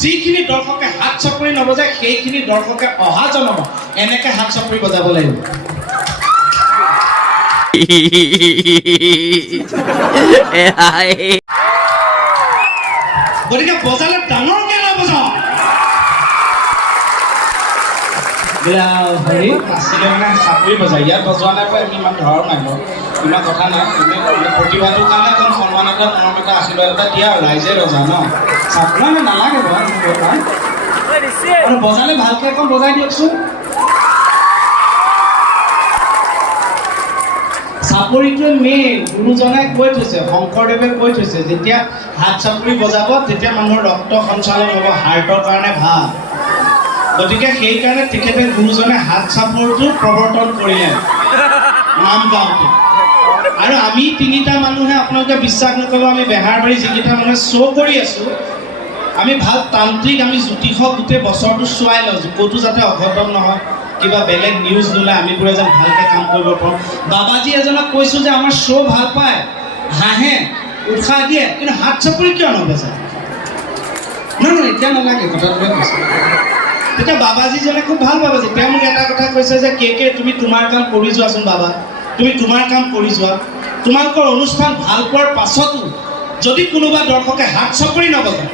যিখিনি দৰ্শকে হাত চাপৰি নবজায় সেইখিনি দৰ্শকে অহা জনম এনেকে হাত চাপৰি বজাব লাগিব। গতিকে বজালে ডাঙৰকে নবজাওঁ। হেৰি নাছিলে মানে চাপৰি বজায়, ইয়াত বজোৱা নাই পাই ইমান ধৰাও নাই বাৰু, ইমান কথা নাই। প্ৰতিভাটোৰ কাৰণে এখন সন্মান এটা মৰম এটা আশীৰ্বাদ এটা দিয়া আৰু ৰাইজে ৰজা ন চাপৰি মানে নালাগে বাৰু আৰু বজালে ভালকে এখন বজাই দিয়কচোন। চাপৰিটোৱে মেইন গুৰুজনাই কৈ থৈছে, শংকৰদেৱে কৈ থৈছে, যেতিয়া হাত চাপৰি বজাব তেতিয়া মানুহৰ ৰক্ত সঞ্চালন হ'ব, হাৰ্টৰ কাৰণে ভাল। গতিকে সেইকাৰণে তেখেতে গুৰুজনে হাত চাপৰটো প্ৰৱৰ্তন কৰিলে নাম গাঁৱতে। আৰু আমি তিনিটা মানুহে আপোনালোকে বিশ্বাস নকৰিব, আমি বেহাৰবাৰী যিকেইটা মানুহে শ্ব' কৰি আছোঁ, আমি ভাল তান্ত্ৰিক, আমি জ্যোতিষক গোটেই বছৰটো চোৱাই লওঁ ক'তো যাতে অঘটন নহয়, কিবা বেলেগ নিউজ নোলায়, আমিবোৰে যেন ভালকৈ কাম কৰিব পাৰোঁ। বাবাজী এজনক কৈছোঁ যে আমাৰ শ্ব' ভাল পায়, হাঁহে, উৎসাহ দিয়ে, কিন্তু হাত চাপৰি কিয় নবজায়? নহয় এতিয়া নালাগে, কথাটোৱে কৈছে। তেতিয়া বাবাজীজনে খুব ভাল বাবাজী, তেওঁ মোক এটা কথা কৈছে যে কে তুমি তোমাৰ কাম কৰি যোৱাচোন বাবা, তুমি তোমাৰ কাম কৰি যোৱা। তোমালোকৰ অনুষ্ঠান ভাল পোৱাৰ পাছতো যদি কোনোবা দৰ্শকে হাত চাপৰি নবজায়,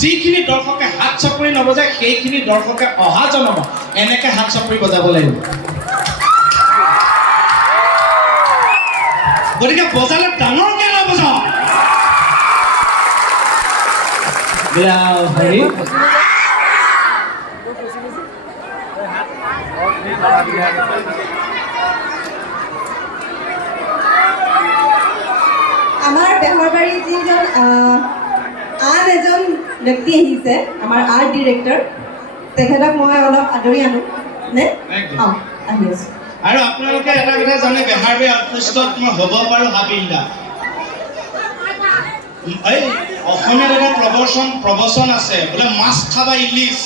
যিখিনি দৰ্শকে হাত চাপৰি নবজায় সেইখিনি দৰ্শকে অহা জনম এনেকে হাত চাপৰি বজাব লাগিব। গতিকে বজালে ডাঙৰকে নবজাওঁ। হেৰি আমাৰ বেহৰবাৰী যিজন আন এজন ব্যক্তি আহিছে, আমাৰ আৰ্ট ডিৰেক্টৰ, তেখেতক মই অলপ আদৰি আনো নে? আহি আছো। আৰু আপোনালোকে এটা কথা জানে, বেহাৰবাৰী আউটপোষ্টত মই হ'ব পাৰোঁ হাবিলদাৰ। এই অসমীয়াত এটা প্ৰবচন আছে, বোলে মাছ খাবা ইলিচ,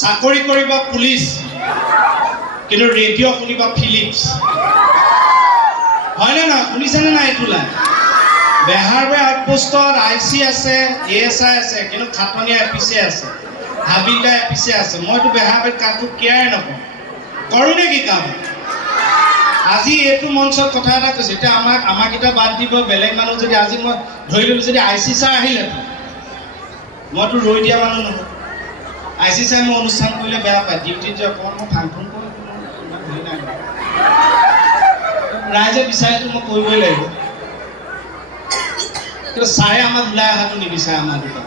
চাকৰি কৰিবা পুলিচ, কিন্তু ৰেডিঅ' শুনিবা ফিলিপছ। হয়নে নহয়? শুনিছেনে নাই? এইটো লাইন বেহাৰবাৰী আউটপোষ্টত IC আছে, ASI আছে, কিন্তু খাটনীয়া এপিচে আছে, হাবিলদাৰ এপিচে আছে। মইতো বেহাৰবাৰীত কাকো কেয়াৰে নকৰোঁ, কৰোঁ নেকি কাম? আজি এইটো মঞ্চত কথা এটা কৈছে, এতিয়া আমাক এটা বাদ দিব, বেলেগ মানুহ যদি আজি মই ধৰি ল'লোঁ যদি IC ছাৰ আহিলে, মইতো ৰৈ দিয়া মানুহ নহয়। IC ছাৰ মই অনুষ্ঠান কৰিলে বেয়া পায়, ডিউটিত যে অকণমান মই ফাংচন কৰি ৰাইজে বিচাৰিটো মই কৰিবই লাগিব, কিন্তু ছাৰে আমাক ওলাই অহাটো নিবিচাৰে। আমাৰ দুটা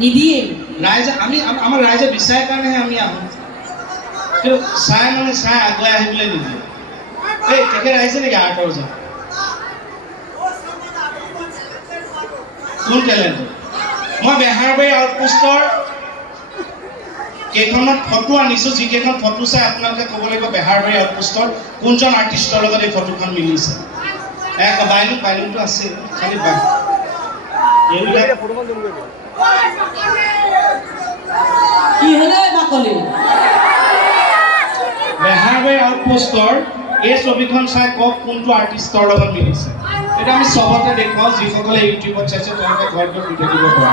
নিদিয়ে ৰাইজে, আমাৰ ৰাইজে বিচাৰে কাৰণেহে আমি আহোঁ, কিন্তু ছাৰে আগুৱাই আহিবলৈ নিদিয়ে। এই তেখেত আহিছে নেকি আৰ্টৰ যে? কোন টেলেণ্ট? মই বেহাৰবাৰী আউটপোষ্টৰ কেইখনমান ফটো আনিছোঁ, যিকেইখন ফটো চাই আপোনালোকে ক'ব লাগিব বেহাৰবাৰী আউটপোষ্টৰ কোনজন আৰ্টিষ্টৰ লগত এই ফটোখন মিলিছে। বাইলুংটো আছে, খালি বেহাৰবাৰী আউটপোষ্টৰ এই ছবিখন চাই কওক কোনটো আৰ্টিষ্টৰ লগত মিলিছে। এটা আমি চবতে দেখুৱাওঁ, যিসকলে ইউটিউবত চাইছে তেওঁলোকে ঘৰত গৈ ভিডিঅ' দিব পাৰে।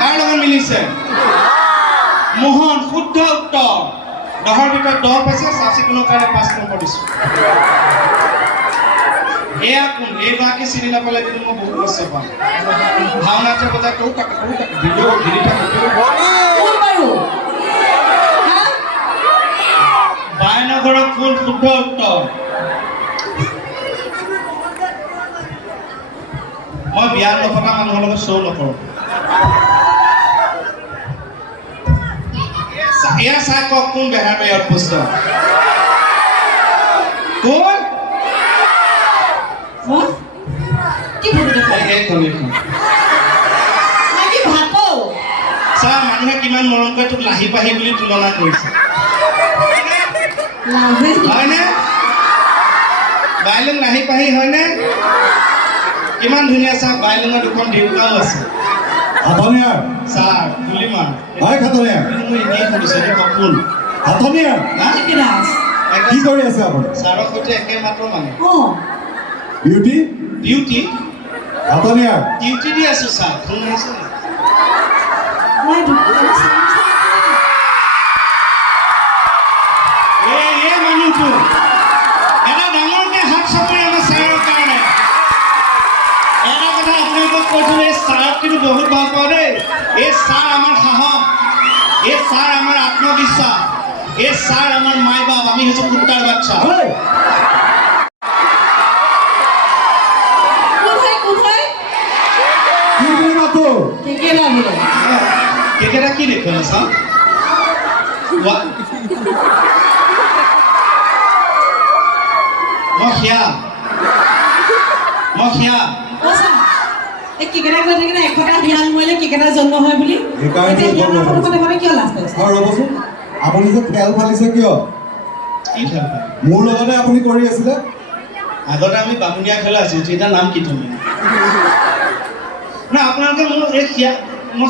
কাৰ লগত মিলিছে? মোহন, শুদ্ধ উত্তৰ। 10ৰ ভিতৰত 10 পাইছে, চাফ চিকুণৰ কাৰণে 5 নম্বৰ দিছোঁ। এয়া কোন? এইগৰাকী চিনি নাপালে কিন্তু মই বহুত কষ্ট পাম। ভাওনাতে বজাই কৰো তাকে ভিডিঅ' ঘূৰি থাকে। 92 কোন? শুদ্ধ উত্তৰ। মই বিয়াত নপতা মানুহৰ লগত শ্ব' নকৰোঁ। এয়া চাই কওক কোন বেহাৰবাৰী আউটপোষ্টৰ? কোন? চা মানুহে কিমান মৰম কৰে, তোক লাহি পাহি বুলি তুলনা কৰিছে, হয়নে? বাইলুং লাহি পাহি হয়নে? কিমান ধুনীয়া চাওক, বাইলুঙৰ দুখন দেউতাও আছে। হাতনিয়াৰ ছাৰ গুলিমাৰ হয়, খাতনিয়াৰ মই এনেই শুনিছোঁ, এইটো সপোন। হাতনিয়াৰ কি কৰি আছে আপুনি? ছাৰৰ সৈতে একে মাত্ৰ মানে বিউটি বিউটি হাতনিয়াৰ ডিউটি দি আছো ছাৰ ফোন আহিছে নেকি? নাই এই মানুহটো এটা ডাঙৰকে হাত চাপৰি আমাৰ ছাৰৰ কাৰণে এটা কথা আপোনালোকক কৈছোঁ এই ছাৰক কিন্তু বহুত ভাল পাওঁ দেই এই ছাৰ আমাৰ সাহস এই ছাৰ আমাৰ আত্মবিশ্বাস এই ছাৰ আমাৰ মাই বাপ আমি হৈছোঁ কুত্তাৰ বাচ্চা কেকেটা কি দেখুৱালে ছাৰ মই সেয়া কেকেটা কৈ থাকে এশটা ধ্যান মৰিলে কেকেটা জন্ম হয় বুলি কিয় লাজ পাইছে ৰ'বচোন আপুনি যে খেল ফালিছে কিয় কি খেল মোৰ লগতে আপুনি কৰি আছিলে আগতে আমি বামুণীয়া খেলা আছিলোঁ তেতিয়া নাম কি তুমি না আপোনালোকে মোৰ এই মই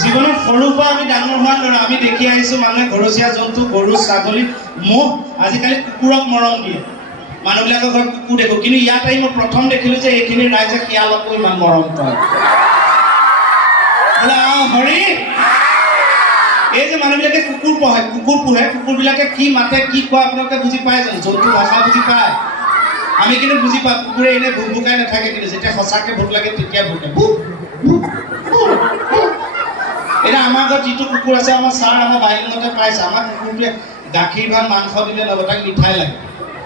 জীৱনত সৰুৰ পৰা আমি ডাঙৰ হোৱাৰ দৰে আমি দেখি আহিছোঁ মানুহে ঘৰচীয়া জন্তু গৰু ছাগলী ম'হ আজিকালি কুকুৰক মৰম দিয়ে মানুহবিলাকৰ ঘৰত কুকুৰ দেখোঁ কিন্তু ইয়াত আহি মই প্ৰথম দেখিলোঁ যে এইখিনি ৰাইজে শিয়ালকো ইমান মৰম কৰে বোলে হৰি এই যে মানুহবিলাকে কুকুৰ পোহে কুকুৰবিলাকে কি মাতে কি কোৱা আপোনালোকে বুজি পায় জানো জন্তু ভাষা বুজি পায় আমি কিন্তু বুজি পাওঁ কুকুৰে এনেই ভোক ভোকাই নাথাকে কিন্তু যেতিয়া সঁচাকৈ ভোক লাগে তেতিয়া ভোকে এতিয়া আমাৰ ঘৰত যিটো কুকুৰ আছে আমাৰ ছাৰ আমাৰ বাইলতে পাইছে আমাৰ কুকুৰটোৱে গাখীৰ ভাত মাংস দিলে লগত তাক মিঠাই লাগে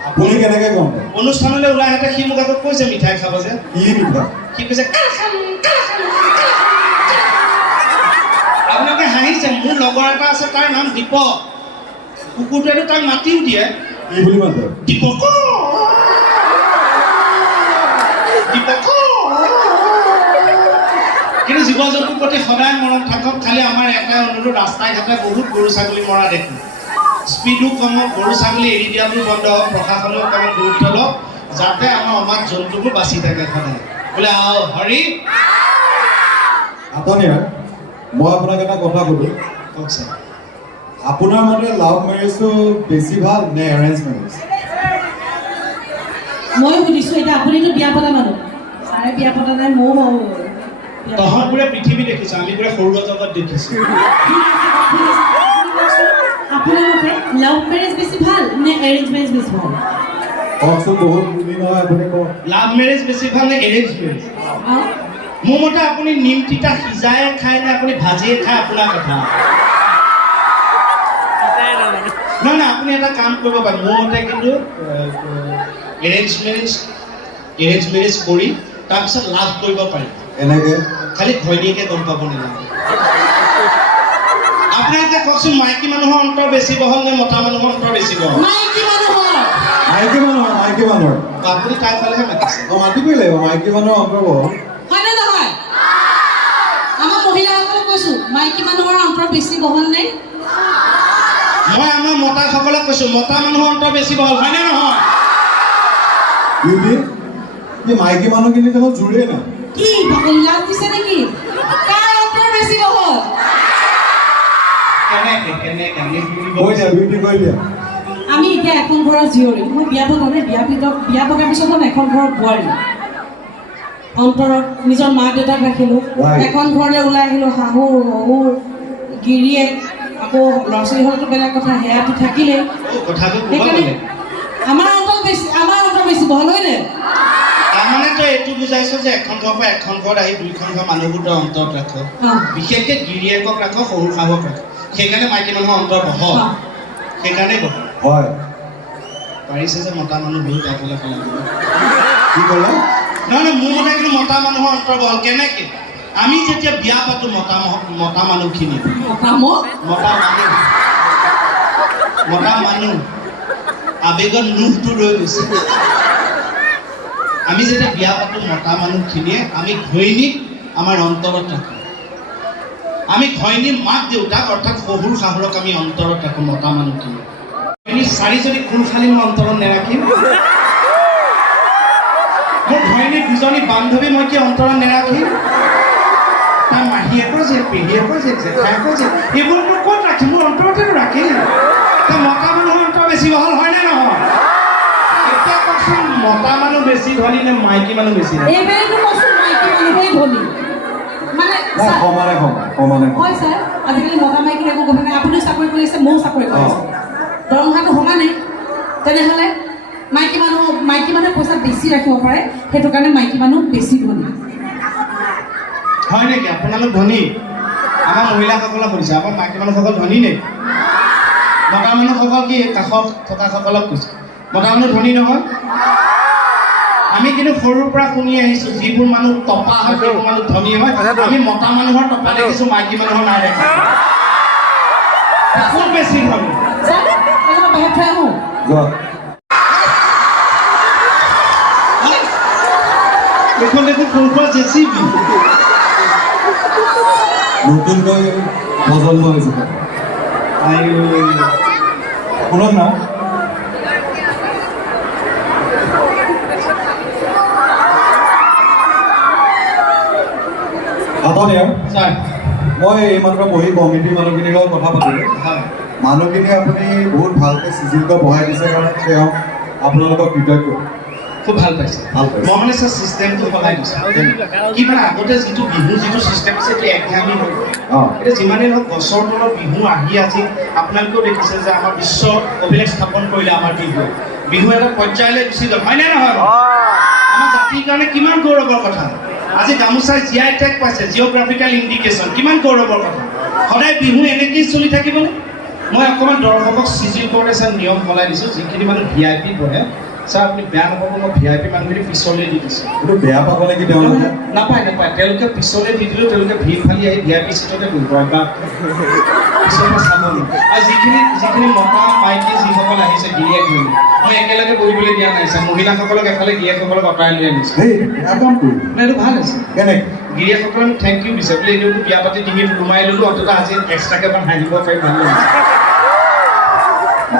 আপুনি কেনেকৈ গম পায় অনুষ্ঠানলৈ ওলাই আহোঁতে সি মোক আগত কৈছে মিঠাই খাব যে কি মিঠাই সি কৈছে আপোনালোকে হাঁহিছে মোৰ লগৰ এটা আছে তাৰ নাম দীপক কুকুৰটোৱেতো তাক মাতিও দিয়ে কি বুলি মাতে দীপক কিন্তু জীৱ জন্তুৰ প্ৰতি সদায় মৰম থাকক খালি আমাৰ এটাই অনুৰোধ ৰাস্তাই ঘাটে বহুত গৰু ছাগলী মৰা দেখোঁ স্পীডো কমক গৰু ছাগলী এৰি দিয়াটো বন্ধ হওক প্ৰশাসনেও অকণমান গুৰুত্ব লওক যাতে আমাৰ অমাত জন্তুবোৰ বাচি থাকে সদায় বোলে হৰি হাতনিয়াৰ মই আপোনাক এটা কথা সুধোঁ কওক ছাৰ আপোনাৰ মতে লাভ মেৰেজটো বেছি ভাল নে এৰেঞ্জ মেৰেজ মই সুধিছোঁ এতিয়া আপুনিতো বিয়া পতা মানুহ ছাৰে বিয়া পতা নাই ময়ো তহঁতবোৰে পৃথিৱী দেখিছোঁ আমিবোৰে সৰু জগত দেখিছোঁ আপোনাৰ মতে লাভ মেৰেজ বেছি ভাল নে এৰেঞ্জ মেৰেজ বেছি ভাল কওকচোন বহুত বুজি নহয় আপুনি কওক লাভ মেৰেজ বেছি ভাল নে এৰেঞ্জ মেৰেজ মোৰ মতে আপুনি নিম তিতা সিজাই খায় নে আপুনি ভাজিয়ে খায় আপোনাৰ কথা নহয় আপুনি এটা কাম কৰিব পাৰে মোৰ মতে কিন্তু এৰেঞ্জ মেৰেজ কৰি তাৰপিছত লাভ কৰিব পাৰি এনেকৈ খালি ঘৈণীয়েকে গম পাব নালাগে আপোনালোকে কওকচোন মাইকী মানুহৰ অন্তৰ বেছি বহল নে মতা মানুহৰ অন্তৰ বেছি বহল মাইকী মানুহৰ আপুনি তাই ফালেহে মাতিছে মাতিবই লাগিব মাইকী মানুহৰ অন্তৰ বহল হয়নে নহয় আমাৰ মহিলাসকলক কৈছোঁ মাইকী মানুহৰ অন্তৰ বেছি বহল নে মই আমাৰ মতাসকলক কৈছোঁ মতা মানুহৰ অন্তৰ বেছি বহল হয়নে নহয় কি মাইকী মানুহখিনি দেখোন জোৰেই নাই কি লাভ দিছে নেকি কাৰ অন্তৰ বেছি বহল আমি এতিয়া এখন ঘৰৰ জীয়ৰী মই বিয়া পতা নাই বিয়া পতাৰ পিছত মই এখন ঘৰৰ বোৱাৰী অন্তৰত নিজৰ মা দেউতাক ৰাখিলোঁ এখন ঘৰলৈ ওলাই আহিলোঁ শাহুৰ শহুৰ গিৰিয়েক আকৌ ল'ৰা ছোৱালীহঁতো বেলেগ কথা সেয়াটো থাকিলেই সেইকাৰণে আমাৰ অন্তৰ বেছি বহল হয়নে তাৰমানে তই এইটো বুজাইছ যে এখন ঘৰৰ পৰা এখন ঘৰত আহি দুইখন ঘৰ মানুহবোৰ তই অন্তৰত ৰাখ বিশেষকৈ গিৰিয়েকক ৰাখ শহুৰ শাহুক ৰাখ সেইকাৰণে মাইকী মানুহৰ অন্তৰ বহল সেইকাৰণেই বহল হয় পাৰিছে যে মতা মানুহ বহুত এফালে পেলাব কি ক'লে নহয় মোৰ মতে কিন্তু মতা মানুহৰ অন্তৰ বহল কেনেকৈ আমি যেতিয়া বিয়া পাতোঁ মতা মানুহখিনি মতা মানুহ আবেগত নুহটো ৰৈ গৈছে আমি যেতিয়া বিয়া পাতোঁ মতা মানুহখিনিয়ে আমি ঘৈণীক আমাৰ অন্তৰত ৰাখোঁ আমি ঘৈণীৰ মাক দেউতাক অৰ্থাৎ শহুৰ শাহুৰক আমি অন্তৰত ৰাখোঁ মতা মানুহখিনি চাৰিজনী খোল খালি মই অন্তৰত নেৰাখিম মোৰ ঘৈণীৰ দুজনী বান্ধৱী মই কি অন্তৰত নেৰাখিম তাৰ মাহীয়েকৰ যে পেহীয়েকৰ যে জেঠায়েকৰ যে এইবোৰ মই ক'ত ৰাখিম মোৰ অন্তৰতেতো ৰাখিম তাৰ মতা মানুহৰ অন্তৰ বেছি বহল হয়নে নহয় এতিয়া মতা মানুহ বেছি ধনী নে মাইকী মানুহ বেছি ধনী? এইবাৰতো কৈছোঁ মাইকী মানুহেই ধনী মানে সমানে হয় ছাৰ আজিকালি মতা মাইকী একো কথা নাই আপুনিও চাকৰি কৰি আছে ময়ো চাকৰি কৰি আছোঁ দৰমহাটো সমানেই তেনেহ'লে মাইকী মানুহে পইচা বেছি ৰাখিব পাৰে সেইটো কাৰণে মাইকী মানুহ বেছি ধনী হয় নেকি? আপোনালোক ধনী? আমাৰ মহিলাসকলক সুধিছে, আমাৰ মাইকী মানুহসকল ধনী নেকি? মতা মানুহসকল কি কাষত থকাসকলক কৈছে মতা মানুহ ধনী নহয়? আমি কিন্তু সৰুৰ পৰা শুনি আহিছোঁ যিবোৰ মানুহ টপা হয় সেইবোৰ মানুহ ধনী হয়। আমি মতা মানুহৰ টপা দেখিছোঁ, মাইকী মানুহৰ নাই দেখা। খুব বেছি ধনী। বাহিৰত থৈ আহোঁ এইখন দেখোন সৰু সুৰা জেচিবি। নতুনকৈ প্ৰজন্ম হৈছে শুনক না ছাৰ মই এইমাত্ৰ বহি কমিটিৰ মানুহখিনিৰ লগত কথা পাতিলোঁ হয় মানুহখিনি আপুনি বহুত ভালকৈ চিজিলকৈ বহাই দিছে কাৰণে তেওঁ আপোনালোকক কৃতজ্ঞ খুব ভাল পাইছে মই মানে ছাৰ ছিষ্টেমটো সলাই দিছোঁ কি মানে আগতে যিটো বিহু যিটো ছিষ্টেম আছে সেইটো একঘামী হৈ গ'ল এতিয়া যিমানেই নহওক গছৰ তলত বিহু আহি আজি আপোনালোকেও দেখিছে যে আমাৰ বিশ্ব অভিলেখ স্থাপন কৰিলে আমাৰ বিহু এটা পৰ্যায়লৈ গুচি গ'ল হয়নে নহয়? আমাৰ জাতিৰ কাৰণে কিমান গৌৰৱৰ কথা আজি গামোচাই GI টেগ পাইছে জিঅ'গ্ৰাফিকেল ইণ্ডিকেশ্যন কিমান গৌৰৱৰ কথা সদায় বিহু এনেকেই চলি থাকিবনে? মই অকণমান দৰ্শকক চিজিল কৰোঁতে ছাৰ নিয়ম সলাই দিছোঁ যিখিনি মানুহ VIP বহে ছাৰ আপুনি বেয়া নাপাব মই VIP মানুহখিনি পিছলৈ দি দিছোঁ এইটো বেয়া পাব নেকি তেওঁলোকে নাপায় তেওঁলোকে পিছলৈ দি দিলেও তেওঁলোকে ভিৰ ফালি আহি VIP চিটতে বহিব বা পিছলৈ চাব আৰু যিখিনি মতা মাইকী যিসকল আহিছে গিৰিয়েক ধৰি মই একেলগে বহিবলৈ দিয়া নাই ছাৰ মহিলাসকলক এফালে গিৰিয়েকসকলক আঁতৰাই লৈ আনিছোঁ এইটো ভাল হৈছে কেনেকৈ গিৰিয়েকসকলে থেংক ইউ দিছে বোলে এইটো বিয়া পাতি ডিঙিত সোমাই ল'লোঁ অন্ততঃ আজি এক্সট্ৰাকৈ এবাৰ হাঁহিব পাৰি ভাল লাগিছে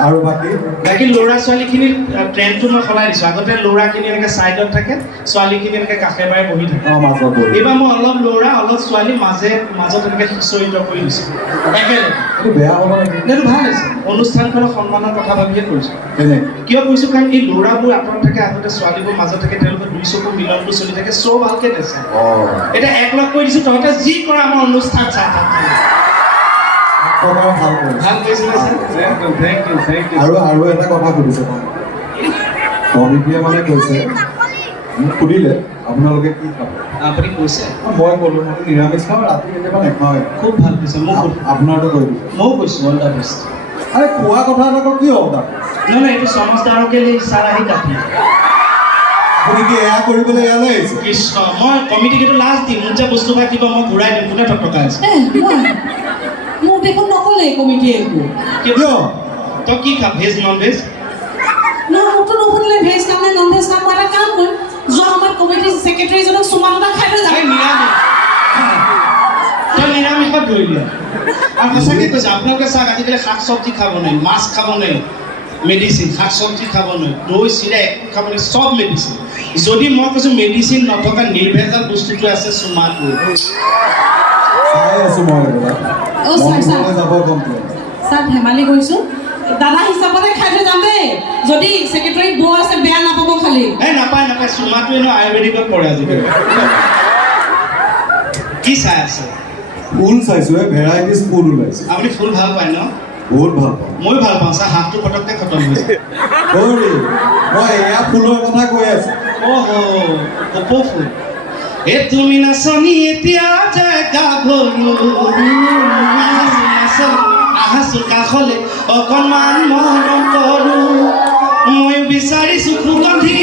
আৰু বাকী ল'ৰা ছোৱালীখিনিৰ ট্ৰেণ্ডটো মই সলাই দিছোঁ আগতে ল'ৰাখিনি এনেকৈ ছাইডত থাকে ছোৱালীখিনি এনেকৈ কাষে বাৰে বহি থাকে এইবাৰ মই অলপ ল'ৰা অলপ ছোৱালী মাজত এনেকৈ সিঁচৰিত কৰি দিছোঁ একেলগে বেয়া হ'ব নেকি এইটো ভাল হৈছে অনুষ্ঠানখনৰ সন্মানৰ কথা ভাবিয়ে কৰিছোঁ কিয় কৈছোঁ কাৰণ এই ল'ৰাবোৰ আঁতৰত থাকে আগতে ছোৱালীবোৰ মাজত থাকে তেওঁলোকৰ দুই চকু মিলনটো চলি থাকে শ্ব' ভালকৈ দিছে এতিয়া একলগ কৰি দিছোঁ তহঁতে যি কৰা আমাৰ অনুষ্ঠান চা ভাল কৰিছিলে আৰু এটা কথা সুধিছে কমিটিয়ে মানে কৈছে মোক সুধিলে আপোনালোকে কি খাব আপুনি কৈছে মই ক'লোঁ মই নিৰামিষ খাওঁ ৰাতি কেতিয়াবা নাখাওঁৱে খুব ভাল কৈছে মোক আপোনাৰতো কৈ দিছে ময়ো কৈছোঁ অল দ্য বেষ্ট আৰে খোৱা কথা এটা কওঁ কি হ'ব তাত নহয় এইটো চমস্তাৰকে ছাৰ আহি কাটি আপুনি কি এয়া কৰিবলৈ ইয়ালৈ আহিছে কৃষ্ণ মই কমিটিক এইটো লাষ্ট দিম মোক যে বস্তু ভাগ দিব মই ঘূৰাই দিম কোনে টকা আছে মোক দেখোন নক'লে কমিটিয়ে একো কিয় তই কি খা ভেজ নন ভেজ মোকতো নুসুধিলে ভেজ খাম নে নন ভেজ খাম মই এটা কাম কৰিম যোৱা সময়ত কমিটিৰ ছেক্ৰেটাৰীজনক চুমা দুটা খাই লৈ যাম তই নিৰামিষত ধৰি দিয়া আৰু সঁচাকৈ কৈছে আপোনালোকে চাওক আজিকালি শাক চব্জি খাব নোৱাৰি মাছ খাব নোৱাৰি মেডিচিন শাক চব্জি খাব নোৱাৰি দৈ চিৰা একো খাব নোৱাৰি চব মেডিচিন যদি মই কৈছোঁ মেডিচিন নথকা নিৰ্ভেজাল বস্তুটো আছে চুমাটো চাই আছোঁ মই ছাৰ ধেমালি কৰিছোঁ দাদা হিচাপতে খাই থৈ যাম দেই যদি ছেক্ৰেটাৰী বৌ আছে বেয়া নাপাব খালি নাপায় চুমাটো এনেও আয়ুৰ্বেদিকত পৰে আজিকালি কি চাই আছে ফুল চাইছোঁ ভেৰাইটিজ ফুল ওলাইছে আপুনি ফুল ভাল পায় ন বহুত ভাল পাওঁ ময়ো ভাল পাওঁ ছাৰ হাতটো পটককৈ খতম হৈছে মই এয়া ফুলৰ কথা কৈ আছোঁ কপৌ ফুল এ তুমি নাচনি এতিয়া জেগা আহাচো কাষলে অকণমান মৰম কৰোঁ মই বিচাৰিছোঁ সুগন্ধি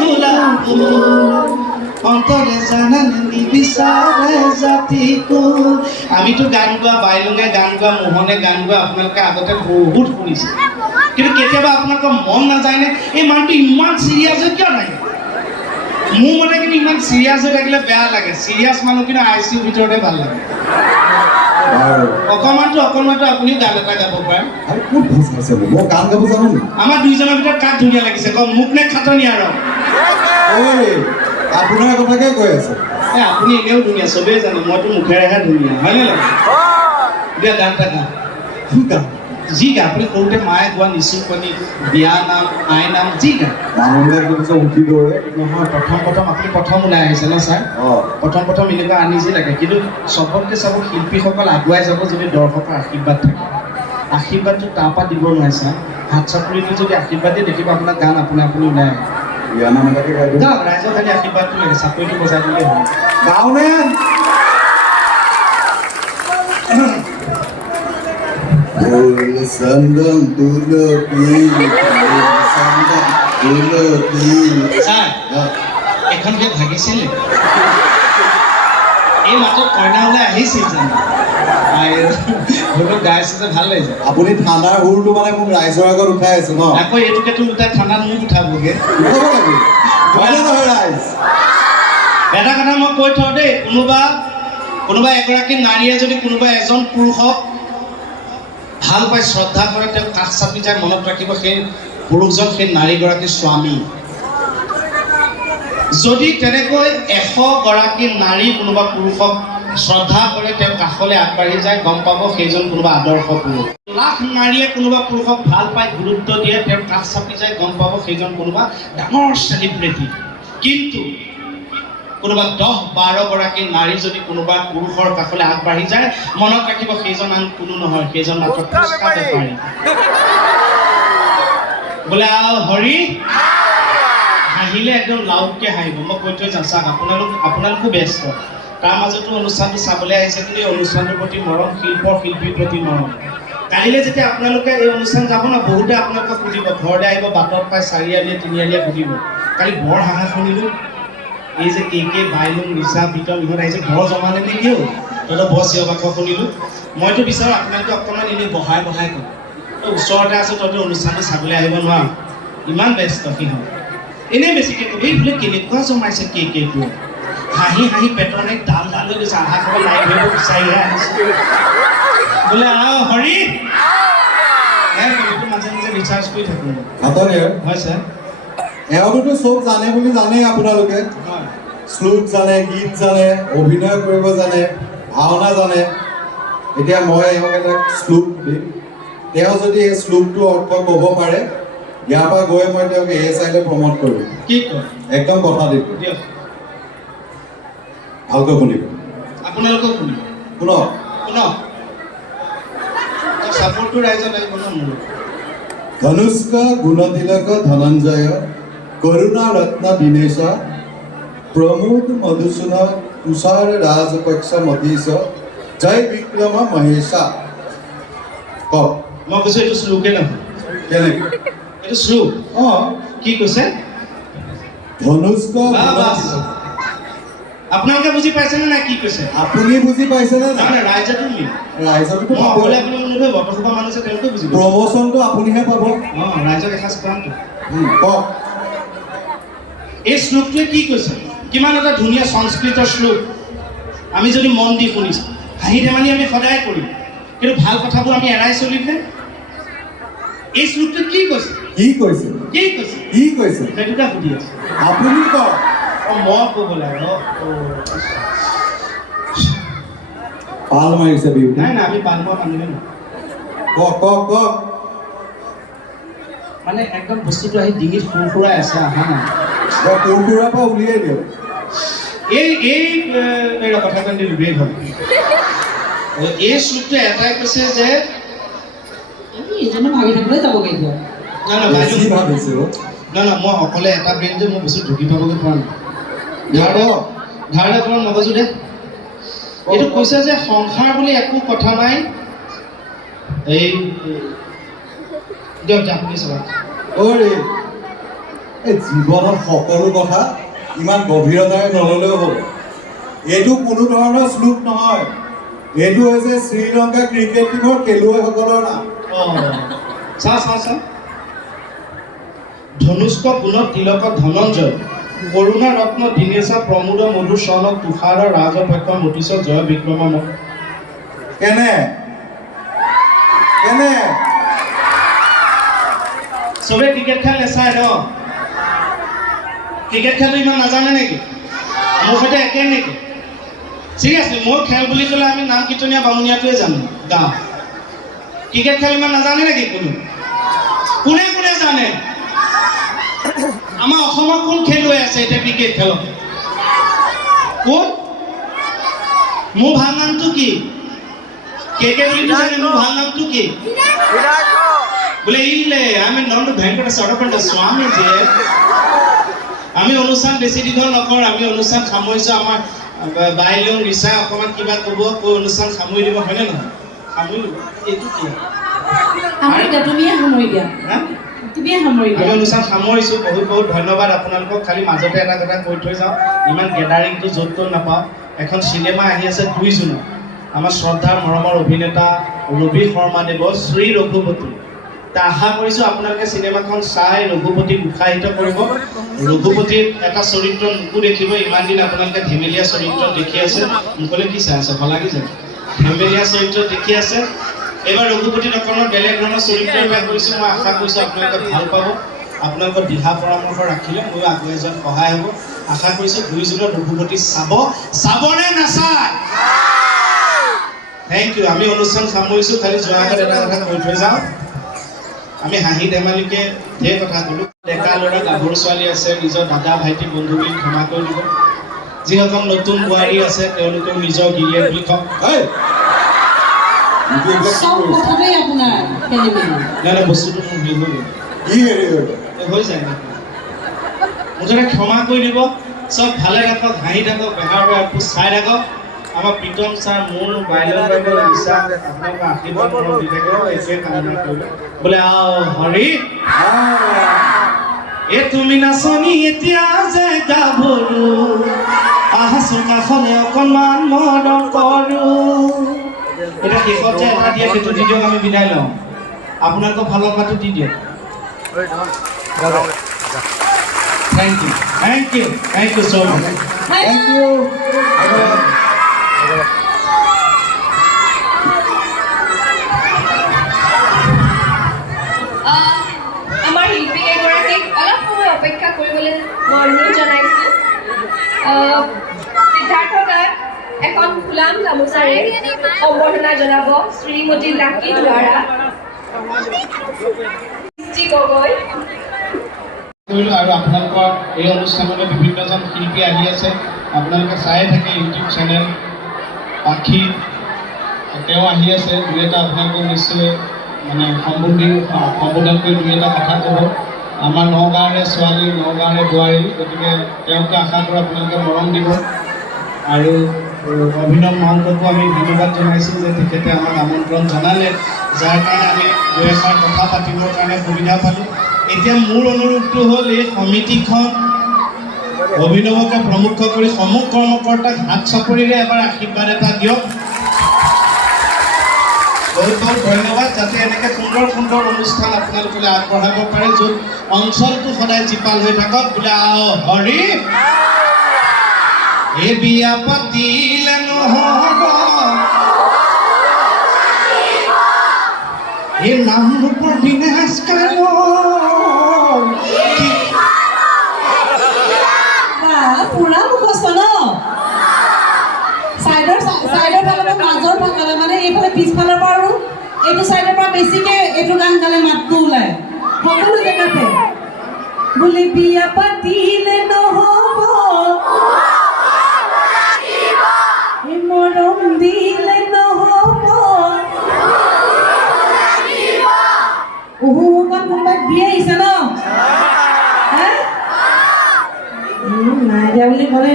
গোলাপ অন্তৰে জানানে নিবিচাৰে জাতিটো আমিতো গান গোৱা বাইলুঙে গান গোৱা মোহনে গান গোৱা আপোনালোকে আগতে বহুত শুনিছে কিন্তু কেতিয়াবা আপোনালোকৰ মন নাযায়নে এই মানুহটো ইমান চিৰিয়াছ হৈ কিয় থাকে মোৰ মতে কিন্তু ইমান চিৰিয়াছ হৈ থাকিলে বেয়া লাগে চিৰিয়াছ মানুহ কিন্তু ICU ভিতৰতে ভাল লাগে অকণমানটো আপুনিও গান এটা গাব পাৰে আমাৰ দুইজনৰ ভিতৰত কাক ধুনীয়া লাগিছে কওক মোক নে খাটনি আৰু আপোনাৰ কথাকে কৈ আছে আপুনি এনেও ধুনীয়া চবেই জানো মইতো মুখেৰেহে ধুনীয়া হয়নে নহয় এতিয়া গান এটা গান যি গায় আপুনি সৰুতে মায়ে গোৱা নিচুকনি বিয়া নাম আই নাম যি গায় মানুহবিলাক উঠি দৌৰে নহয় প্ৰথম আপুনি প্ৰথম ওলাই আহিছে ন ছাৰ প্ৰথম এনেকুৱা আনিজি লাগে কিন্তু চবতকৈ চাব শিল্পীসকল আগুৱাই যাব যদি দৰ্শকৰ আশীৰ্বাদ থাকে আশীৰ্বাদটো তাৰপৰা দিব নোৱাৰে ছাৰ হাত চাপৰিটো যদি আশীৰ্বাদ দিয়ে দেখিব আপোনাৰ গান আপুনি ওলাই আহে বিয়া নাম এটাকে গাই দিওঁ ৰাইজৰ খালি আশীৰ্বাদটো লাগে চাপৰিটো বজাই দিলেই হ'ল গাঁওনে ফুল চন্দন তুলসী ছাৰ এখন কিয় ভাগিছিলে এই মাত্ৰ কইনা ওলাই আহিছিল জানো গাইছে যে ভাল লাগিছে আপুনি ঠাণ্ডাৰ সুৰটো মানে মোক ৰাইজৰ আগত উঠাই আছে ন আকৌ এইটোকেতো উঠাই ঠাণ্ডাত মোক উঠাবগৈ নহয় ৰাইজ এটা কথা মই কৈ থওঁ দেই কোনোবা এগৰাকী নাৰীয়ে যদি কোনোবা এজন পুৰুষক ভাল পাই শ্ৰদ্ধা কৰে তেওঁ কাষ চাপি যায় মনত ৰাখিব সেই পুৰুষজন সেই নাৰীগৰাকীৰ স্বামী যদি তেনেকৈ 100গৰাকী নাৰী কোনোবা পুৰুষক শ্ৰদ্ধা কৰে তেওঁ কাষলৈ আগবাঢ়ি যায় গম পাব সেইজন কোনোবা আদৰ্শ পুৰুষ লাখ নাৰীয়ে কোনোবা পুৰুষক ভাল পাই গুৰুত্ব দিয়ে তেওঁ কাষ চাপি যায় গম পাব সেইজন কোনোবা ডাঙৰ চেলিব্ৰিটি কিন্তু কোনোবা 10-12গৰাকী নাৰী যদি কোনোবা পুৰুষৰ কাষলৈ আগবাঢ়ি যায় মনত ৰাখিব সেইজন আন কোনো নহয় সেইজন মাত্ৰ ফুচকা বেপাৰী বোলে হৰি হাঁহিলে একদম লাউডকৈ হাঁহিব মই কৈ থৈ যাওঁ চাওক আপোনালোকো ব্যস্ত তাৰ মাজতো অনুষ্ঠানটো চাবলৈ আহিছে কিন্তু এই অনুষ্ঠানটোৰ প্ৰতি মৰম শিল্পীৰ প্ৰতি মৰম কালিলৈ যেতিয়া আপোনালোকে এই অনুষ্ঠান যাব ন বহুতে আপোনালোকক সুধিব ঘৰলৈ আহিব বাটত পাই চাৰিআলিয়ে তিনিআলিয়ে সুধিব কালি বৰ হাঁহা শুনিলোঁ এই যে কে বাইলুং ৰিচা পিতম ইহঁত আহিছে বৰ জমালে নে কিয় তহঁতৰ বৰ চিঞৰ বাখৰ শুনিলোঁ মইতো বিচাৰোঁ আপোনালোকে অকণমান এনেই বহাই কওঁ তই ওচৰতে আছোঁ তহঁতে অনুষ্ঠানটো চাবলৈ আহিব নোৱাৰ ইমান ব্যস্ত সিহঁত এনেই বেছিকৈ ক'ব এই বোলে কেনেকুৱা জমাইছে কেটো হাঁহি পেটৰ এক ডাল হৈ গৈছে আধা খাব লাইভ হৈ বিচাৰিহে আহিছে বোলে হৰি মাজে ৰিচাৰ্জ কৰি থাকোঁ হয় ছাৰ এওঁলোকে চব জানে বুলি জানেই আপোনালোকে শ্লোক জানে গীত জানে অভিনয় কৰিব জানে ভাওনা জানে এতিয়া মই এওঁক এটা শ্লোক দিম তেওঁ যদি এই শ্লোকটোৰ অৰ্থ ক'ব পাৰে ইয়াৰ পৰা গৈ মই তেওঁক ASIলৈ প্ৰমোট কৰোঁ কি কয় একদম কথা দিব ভালকৈ শুনিব আপোনালোকেও শুনিব শুনক চাপোৰ্টটো ৰাইজত লাগিব ন মোৰ ধনুষ্ক গুণতিলক ধনঞ্জয় কৰুণা ৰত্ন দীনেশ প্ৰমোদ মধুসূন তুষাৰ ৰাজপক্ষ মতীশ জয় বিক্ৰম মহেশা কওক মই কৈছোঁ এইটো শ্লোকে নহয় কেনেকৈ এইটো শ্লোক কি কৈছে ধনুষ্ক আপোনালোকে বুজি পাইছেনে নাই কি কৈছে আপুনি বুজি পাইছেনে নাই ৰাইজতো ৰাইজতো বৰ্তসভা মানুহ আছে তেওঁলোকে বুজি প্ৰমোচনটো আপুনিহে পাব ৰাইজক এসাঁজ খোৱাটো কওক এই শ্লোকটোৱে কি কৈছে কিমান এটা ধুনীয়া সংস্কৃত শ্লোক আমি যদি মন দি শুনিছোঁ হাঁহি ধেমালি আমি সদায় কৰিম কিন্তু ভাল কথাবোৰ আমি এৰাই চলিলে এই শ্লোকটোৱে কি কৈছে সেইটোকে সুধি আছে আপুনি কওক মই ক'ব লাগে পাল মাৰিছে বিহু নাই আমি পাল মৰা মানুহে নহয় কওক মানে একদম বস্তুটো আহি ডিঙিত সুৰসুৰাই আছে অহা নাই কুৰকুৰাৰ পৰা উলিয়াই দিয়ক এই কথা কাৰণে বিবেক হ'ল এই শ্লোকটো এটাই কৈছে যে এইজনে ভাবি থাকিবলৈ যাবগৈ এতিয়া না মই অকলে এটা ব্ৰেইন যে মই বস্তু ঢুকি পাবগৈ পৰা নাই ধাৰণা কৰা নগজো দে এইটো কৈছে যে সংসাৰ বুলি একো কথা নাই এই দিয়ক আপুনি চাওক এই জীৱনত সকলো কথা ইমান গভীৰতাৰে নল'লেও হ'ব এইটো কোনো ধৰণৰ শ্লোক নহয় এইটো হৈছে শ্ৰীলংকা ক্ৰিকেট টীমৰ খেলুৱৈসকলৰ নাম চা ধনুষ্ক গুণত তিলক ধনঞ্জয় কৰুণা ৰত্ন দীনেশা প্ৰমোদ মধুসূন তুষাৰ ৰাজপক্ষ মতীশ জয় বিক্ৰম কেনে চবে ক্ৰিকেট খেল নেচায় ন ক্ৰিকেট খেলটো ইমান নাজানে নেকি মোৰ সৈতে একে নেকি চিৰিয়াছলি মোৰ খেল বুলি ক'লে আমি নাম কীৰ্তনীয়া বামুণীয়াটোৱে জানো গাঁও ক্ৰিকেট খেল ইমান নাজানে নেকি কোনো? কোনে কোনে জানে? আমাৰ অসমৰ কোন খেলুৱৈ আছে এতিয়া ক্ৰিকেট খেলত? কোন? মোৰ ভাল নামটো কি? কে বুলি জানে? মোৰ ভাল নামটো কি? বোলে ইলে আমি নামটো ভেংকট সৰপন্ত স্বামী যে আমি অনুষ্ঠান বেছি দীঘল নকৰোঁ, আমি অনুষ্ঠান সামৰিছোঁ। আমাৰ বাইলং ৰিচা অকণমান কিবা ক'ব, কৈ অনুষ্ঠান সামৰি দিব, হয়নে নহয়? সামৰি দিব। এইটো কি? তুমিয়ে সামৰি দিয়া, তুমিয়ে সামৰি দিয়া। আমি অনুষ্ঠান সামৰিছোঁ। বহুত বহুত ধন্যবাদ আপোনালোকক। খালি মাজতে এটা কথা কৈ থৈ যাওঁ, ইমান গেডাৰিংটো য'ত ত'ত নাপাওঁ। এখন চিনেমা আহি আছে 2 জুনত, আমাৰ শ্ৰদ্ধাৰ মৰমৰ অভিনেতা ৰবি শৰ্মাদেৱৰ শ্ৰী ৰঘুপতি। আশা কৰিছোঁ আপোনালোকে চিনেমাখন চাই ৰঘুপতিক উৎসাহিত কৰিব। ৰঘুপতিৰ এটা চৰিত্ৰ মোকো দেখিব। ইমান দিন আপোনালোকে ধেমেলীয়া চৰিত্ৰ দেখি আছে, মোকলে কি চাই আছে? ভাল লাগি যায়। ধেমেলীয়া চৰিত্ৰ দেখি আছে। এইবাৰ ৰঘুপতিত অকণমান বেলেগ ধৰণৰ চৰিত্ৰ এটা কৰিছোঁ। মই আশা কৰিছোঁ আপোনালোকে ভাল পাব। আপোনালোকৰ দিহা পৰামৰ্শ ৰাখিলে ময়ো আগুৱাই যোৱাত সহায় হ'ব। আশা কৰিছোঁ 2 জুনত ৰঘুপতি চাবনে নাচায়? Thank you. আমি অনুষ্ঠান সামৰিছোঁ। খালি যোৱাৰ আগত এটা কথা কৈ থৈ যাওঁ, আমি হাঁহি ধেমালিকে ধেৰ কথা ক'লোঁ। ডেকা ল'ৰা গাভৰু ছোৱালী আছে, নিজৰ দাদা ভাইটি বন্ধুবিলাক ক্ষমা কৰি দিব। যিসকল নতুন বোৱাৰী আছে তেওঁলোকেও নিজৰ গিৰিয়েক বুলি কওক। বস্তুটো মোৰ হৈ যায় মুঠতে ক্ষমা কৰি দিব। চব ভালে থাকক, হাঁহি থাকক, বেহাৰবাৰী আউটপোষ্ট চাই থাকক। আমাৰ প্ৰীতম ছাৰ, মোৰ বাইলং বাইদেউ, ৰিচা, আপোনালোকৰ আশীৰ্বাদ দি থাকিব। এইটোৱে কামনা কৰিলোঁ। বোলে আও হৰি এ তুমি নাচনি এতিয়া যে গাভৰু, আহাচোন কাষলে অকণমান মৰম কৰোঁ। এতিয়া শেষত যে এটা দিয়ে সেইটো দি দিয়ক, আমি বিদায় লওঁ। আপোনালোকৰ ফালৰ পৰাটো দি দিয়ক। Thank you, thank you, thank you so' much. Thank you. আমাৰ শিল্পী কেইগৰাকীক অলপ সময় অপেক্ষা কৰিবলৈ মই অনুৰোধ জনাইছোঁ। সিদ্ধাৰ্থ গাত এখন ফুলাম গামোচাৰে সম্বৰ্ধনা জনাব শ্ৰীমতী লাকি দুৱাৰা, গগৈ। আৰু আপোনালোকৰ এই অনুষ্ঠানলৈ বিভিন্নজন শিল্পী আহি আছে। আপোনালোকে চাই থাকে ইউটিউব চেনেল পাখি, তেওঁ আহি আছে। 2-এটা আপোনালোকক নিশ্চয় মানে সম্বোধন কৰি 2-এটা কথা ক'ব। আমাৰ নগাঁৱৰে ছোৱালী, নগাঁৱৰে বোৱাৰী, গতিকে তেওঁকে আশা কৰোঁ আপোনালোকে মৰম দিব। আৰু অভিনৱ মহন্তকো আমি ধন্যবাদ জনাইছোঁ যে তেখেতে আমাক আমন্ত্ৰণ জনালে, যাৰ কাৰণে আমি 2-এষাৰ কথা পাতিবৰ কাৰণে সুবিধা পালোঁ। এতিয়া মোৰ অনুৰোধটো হ'ল, এই সমিতিখন অভিনৱকে প্ৰমুখ কৰি সমূহ কৰ্মকৰ্তাক হাত চাপৰিৰে এবাৰ আশীৰ্বাদ এটা দিয়ক। বহুত বহুত ধন্যবাদ। যাতে এনেকৈ সুন্দৰ সুন্দৰ অনুষ্ঠান আপোনালোকে আগবঢ়াব পাৰে, য'ত অঞ্চলটো সদায় জীপাল হৈ থাকক। বোলে আও হৰি এই বিয়া পাতিলে নহ'ব, এই নাম ৰূপৰ দিনেশ পুৰা মুখস্থ ন? চাইডৰ ফালৰ পৰা মাজৰ ফালে, মানে এইফালে পিছফালৰ পৰা আৰু এইটো চাইডৰ পৰা বেছিকে এইটো গান গালে মাতটো ওলায় সকলো জেগাতে। বোলে বিয়া পাতিলে নহ'ব, মৰম দিলে নহ'ব। কোনোবাই বিয়া আহিছে ন? নাই দিয়া বুলি ক'লে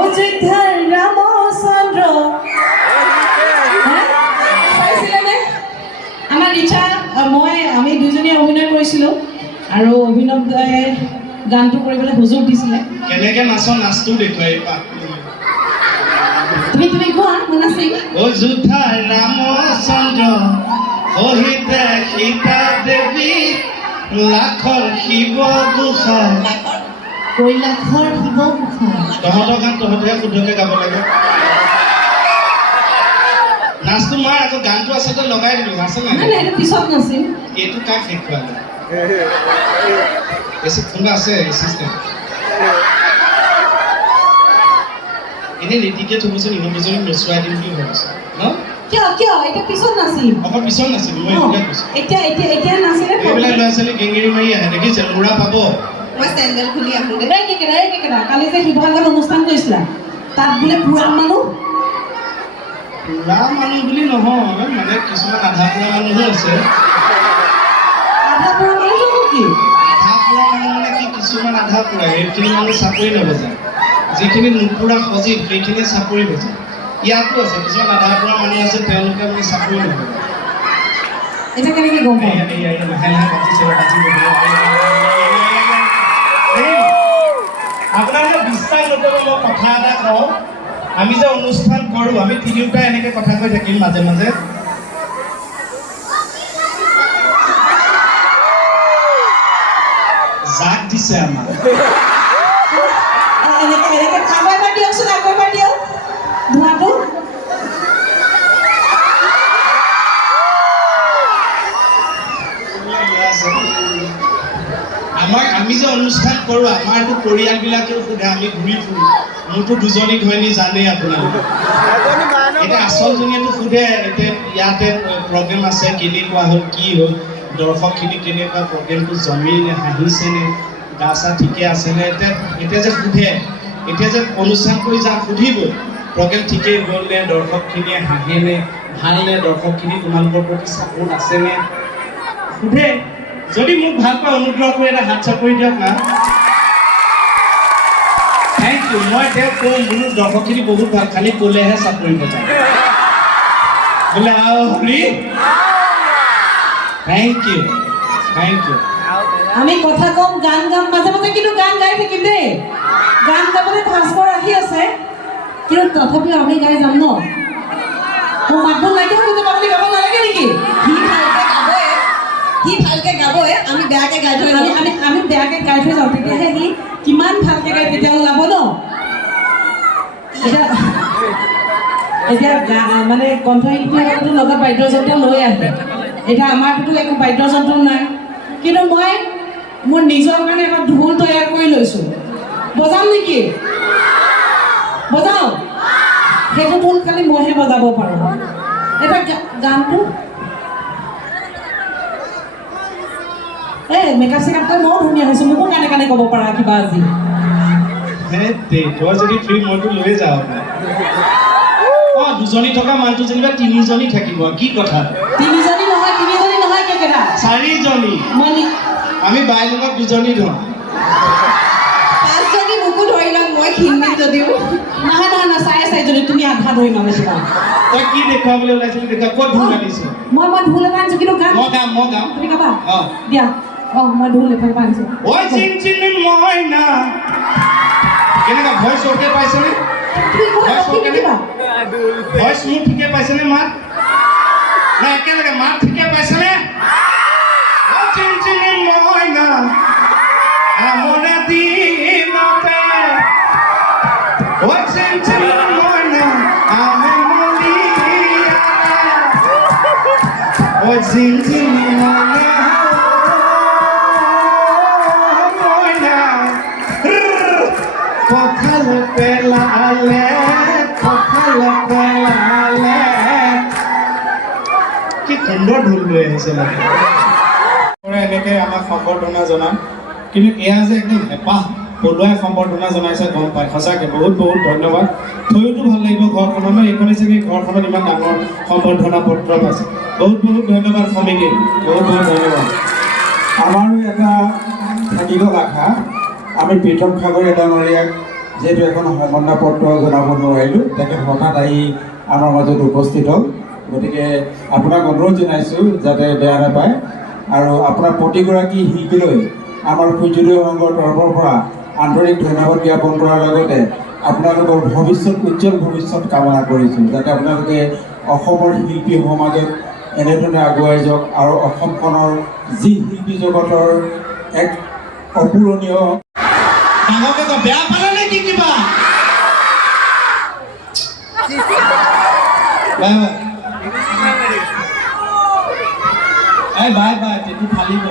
অযোধ্যাৰ ৰামচন্দ্ৰ চাইছিলেনে? আমাৰ ৰিচা, আমি দুজনীয়ে অভিনয় কৰিছিলোঁ আৰু অভিনৱ গানটো কৰিবলৈ সুযোগ দিছিলে। কেনেকৈ নাচটো দেখুৱাই তুমি কোৱা, মই নাচিম। অযোধ্যাৰ ৰামচন্দ্ৰ সহিতে সীতা দেৱী, লাখৰ শিৱ গোসাঁই, কৈলাশৰ শিৱ গোসাঁই। তহঁতৰ গান তহঁতেহে শুদ্ধকৈ গাব লাগে। নাচটো মই আকৌ গানটো আচলতে লগাই দিলোঁ, নাচে নাই? এইটো পিছত নাচিম। এইটো কাক শেষ খোৱালে? কোনোবা আছে এচিষ্টেণ্ট? এনেই ৰেডিকে থ'বচোন ইহঁতজনীক নচুৱাই দিম বুলি ভাবিছোঁ ন কিয় এতিয়া পিছত নাচিম অকল পিছত নাচিম মই এনেকৈ কৈছোঁ এতিয়া নাচিলে এইবিলাক ল'ৰা ছোৱালী গেংগেৰি মাৰি আহে দেখিছে ল'ৰা পাব মই চেণ্ডেল খুলি আহোঁ দে কেকেৰা কালি যে শিৱসাগৰত অনুষ্ঠান কৰিছিলা তাত বোলে পুৰা মানুহ বুলি নহয় মানে কিছুমান আধা পুৰা মানুহো আছে আধা পুৰা মানুহ কি আধা পুৰা মানুহ মানে কি কিছুমান আধা পুৰা সেইখিনি মানুহ চাকৰি নবজায় যিখিনি নুপুৰা সজীৱ সেইখিনি চাকৰি বজায় ইয়াতো আছে কিছুমান আধা পুৰা মানুহ আছে তেওঁলোকে মানে চাকৰি নবজায় এটা কেনেকৈ গম পায় আপোনালোকে বিশ্বাস নকৰিব মই কথা এটা কওঁ আমি যে অনুষ্ঠান কৰোঁ আমি তিনিওটাই এনেকৈ কথা কৈ থাকিম মাজে মাজে জাক দিছে আমাৰ আকৌ এবাৰ দিয়কচোন আকৌ এবাৰ দিয়ক ধোঁৱাটো আমি যে অনুষ্ঠান কৰোঁ আমাৰতো পৰিয়ালবিলাকেও সোধে আমি ঘূৰি ফুৰোঁ মোৰতো দুজনী ঘৈণী জানেই আপোনালোকে এতিয়া আচলজনীয়েতো সোধে এতিয়া ইয়াতে প্ৰগ্ৰেম আছে কেনেকুৱা হ'ল কি হ'ল দৰ্শকখিনি কেনেকুৱা প্ৰগ্ৰেমটো জমিনে হাঁহিছেনে গা চা ঠিকে আছেনে এতিয়া যে সোধে এতিয়া যে অনুষ্ঠান কৰি যাম সুধিবই প্ৰগ্ৰেম ঠিকেই গ'লনে দৰ্শকখিনিয়ে হাঁহেনে ভালনে দৰ্শকখিনি তোমালোকৰ প্ৰতি চাপোৰ্ট আছেনে সোধে যদি মোক ভাল পায় অনুগ্ৰহ কৰি এটা হাত চাপৰি দিয়ক না থেংক ইউ মই তেওঁক কওঁ মোৰ দৰ্শকখিনি বহুত ভাল খালি ক'লেহে চাপৰি বজায় বোলে হৰি থেংক ইউ আমি কথা কম গান গাম মাজে মাজে কিন্তু গান গাই থাকিম দেই গান গাবলৈ ভাস্কৰ আহি আছে কিন্তু তথাপিও আমি গাই যাম ন মোৰ মাতটো লাগে কিন্তু আপুনি গাব নালাগে নেকি সি ভালকে গাবই আমি বেয়াকে গাই থৈ আমি বেয়াকে গাই থৈ যাওঁ তেতিয়াহে সি কিমান ভালকে গাই তেতিয়া ওলাব ন এতিয়া মানে কণ্ঠশিল্পীসকলেতো লগত বাদ্যযন্ত্ৰ লৈ আহে এতিয়া আমাৰতো একো বাদ্যযন্ত্ৰ নাই কিন্তু মই মোৰ নিজৰ কাৰণে এটা ঢোল তৈয়াৰ কৰি লৈছোঁ বজাম নেকি বজাওঁ সেইটো ঢোল খালি মইহে বজাব পাৰোঁ এটা গানটো মেকআপ চেকআপ কৰি মইও ধুনীয়া হৈছোঁ মোকো কাণে কাণে ক'ব পাৰা কিবা আজি তই যদি ফ্ৰী মইতো লৈ যাওঁ দুজনী থকা মানুহটো যেনিবা তিনিজনী থাকিব কি কথা তিনিজনী নহয় কেকেৰা চাৰিজনী আমি বাইলুঙত দুজনী ধৰোঁ পাঁচজনী মোকো ধৰি লওক মই ক্ষীণমিন যদিও নহয় চাৰিজনী তুমি আধা ধৰি মানে তই কি দেখুৱাবলৈ ওলাইছিলি দেখুৱা ক'ত ঢোল আনিছ মই ঢোল এটা আনিছোঁ কিন্তু গান মই গাম তুমি গাবা দিয়া মই ঢোল এটা আনিছোঁ ঐ চিনচিনি মইনা কেনেকুৱা ভইচ অ'কে পাইছেনে ভইচ মোৰ ঠিকে পাইছেনে মাত না একেলগে মাত ঠিকে পাইছেনে চিনচিনি মইনা আমৰে দিনতে ঐ চিনচিনি মইনা আমে মলিয়ালে ঐ চিনচিনি মইনা কঁঠাল পেলালে কি সুন্দৰ ঢোল লৈ আহিছে এনেকৈ আমাক সম্বৰ্ধনা জনাম কিন্তু এয়া যে একদম হেঁপাহ পলুৱাই সম্বৰ্ধনা জনাইছে গম পায় সঁচাকৈ বহুত ধন্যবাদ থৈওতো ভাল লাগিব ঘৰখনলৈ এইখনে চাগে ঘৰখনত ইমান ডাঙৰ সম্বৰ্ধনা পত্ৰ পাইছে বহুত ধন্যবাদ সমিতি বহুত ধন্যবাদ আমাৰো এটা থাকিব আশা আমি প্ৰীতম সাগৰীয়া ডাঙৰীয়াক যিহেতু এখন সম্বৰ্ধনা পত্ৰ জনাব নোৱাৰিলোঁ তেখেত হঠাৎ আহি আমাৰ মাজত উপস্থিত হ'ল গতিকে আপোনাক অনুৰোধ জনাইছোঁ যাতে বেয়া নাপায় আৰু আপোনাৰ প্ৰতিগৰাকী শিল্পীলৈ আমাৰ সূৰ্যোদয় সংঘৰ তৰফৰ পৰা আন্তৰিক ধন্যবাদ জ্ঞাপন কৰাৰ লগতে আপোনালোকৰ উজ্জ্বল ভৱিষ্যত কামনা কৰিছোঁ যাতে আপোনালোকে অসমৰ শিল্পী সমাজত এনেধৰণে আগুৱাই যাওক আৰু অসমখনৰ যি শিল্পী জগতৰ এক অপূৰণীয় বেয়া পালে নেকি কিবা বাই সেইটো ফালিব